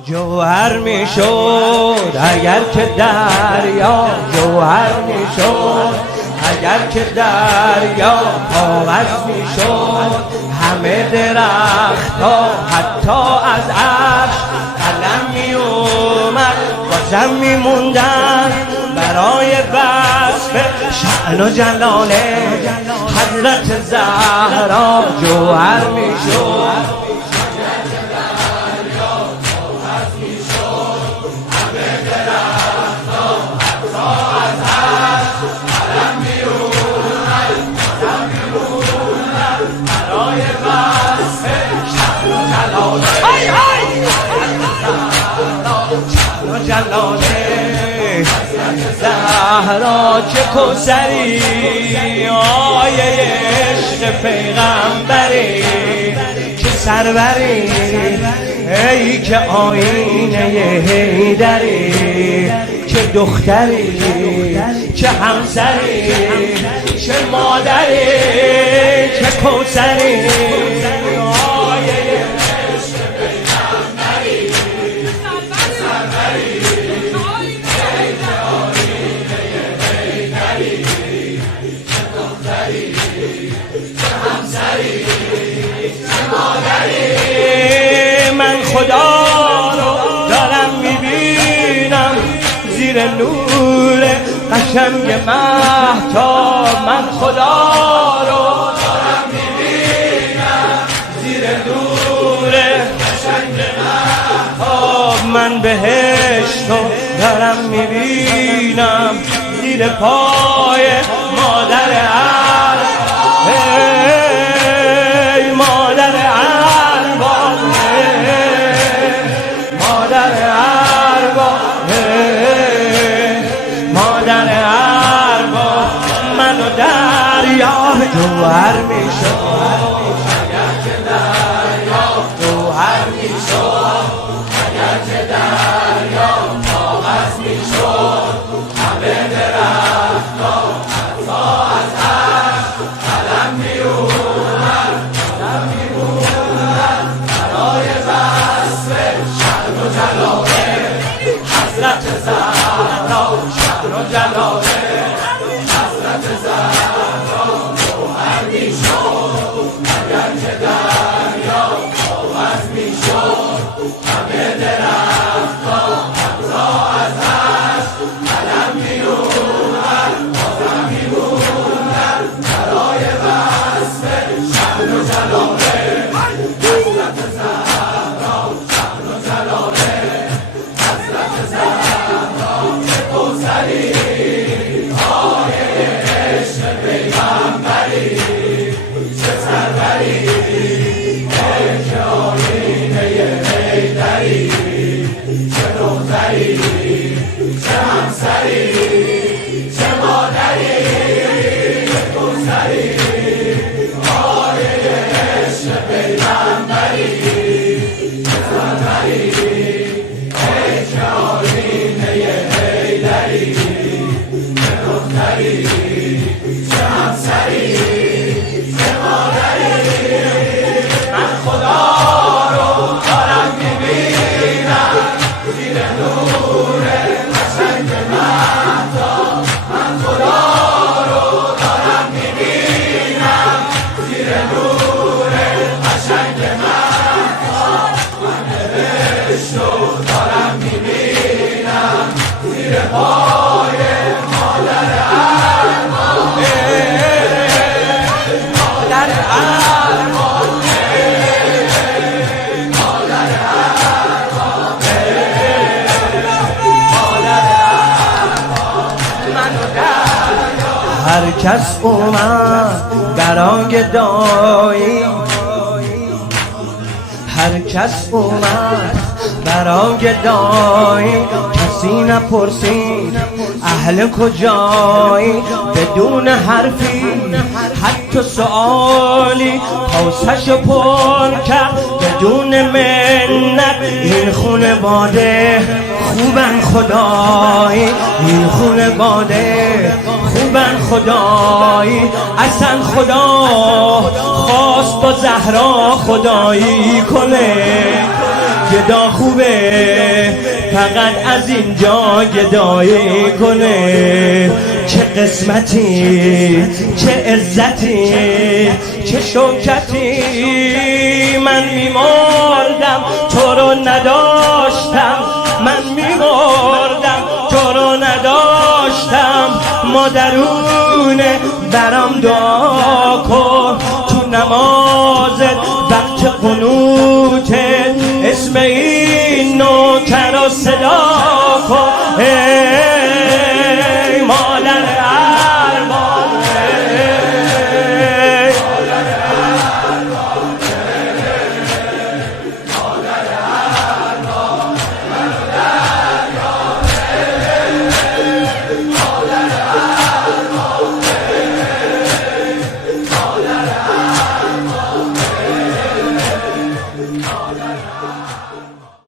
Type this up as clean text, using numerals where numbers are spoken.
جوهر میشد اگر که دریا، جوهر میشد اگر که دریا کاغذ میشد، همه درخت‌ها حتی از عرش قلم میومد بازم میموندن برای وصف شأن و جلال حضرت زهرا. جوهر میشد جلاله زهرا چه کوثری، آیه عشق پیغمبری، چه سروری، ای که آینه حیدری، چه دختری، چه همسری، چه مادری، چه کوثری، من خدا رو دارم میبینم زیر نور قشنگ مهتاب، من خدا رو دارم میبینم زیر نور قشنگ مهتاب، من بهشت رو دارم میبینم زیر پای مادر جوهر میشد اگر که دریا، جوهر میشد اگر که دریا کاغذ میشد، همه درخت‌ها حتی از عرش قلم میومد برای وصف شأن و جلال حضرت زهرا. شأن و جلال حضرت زهرا هر کس اومد در آن گدایی، هر کس اومد در آن گدایی، کسی نپرسید اهل کجایی، بدون حرفی حتی سؤالی حوصشو پر کرد بدون منت. این خونواده خوبن خدایی، این خونواده خوبن خدایی، اصلا خدا خواست با زهرا خدایی کنه. گدا خوبه فقط از اینجا گدایی کنه. چه قسمتی، چه عزتی، چه شوکتی، من میمردم تو رو نداشتم، من میمردم تو رو نداشتم. مادرونه برام دعا کن تو نمازت وقت قنوتت، اسم این نوکر رو صدا کن. ای مادر ارباب، Mother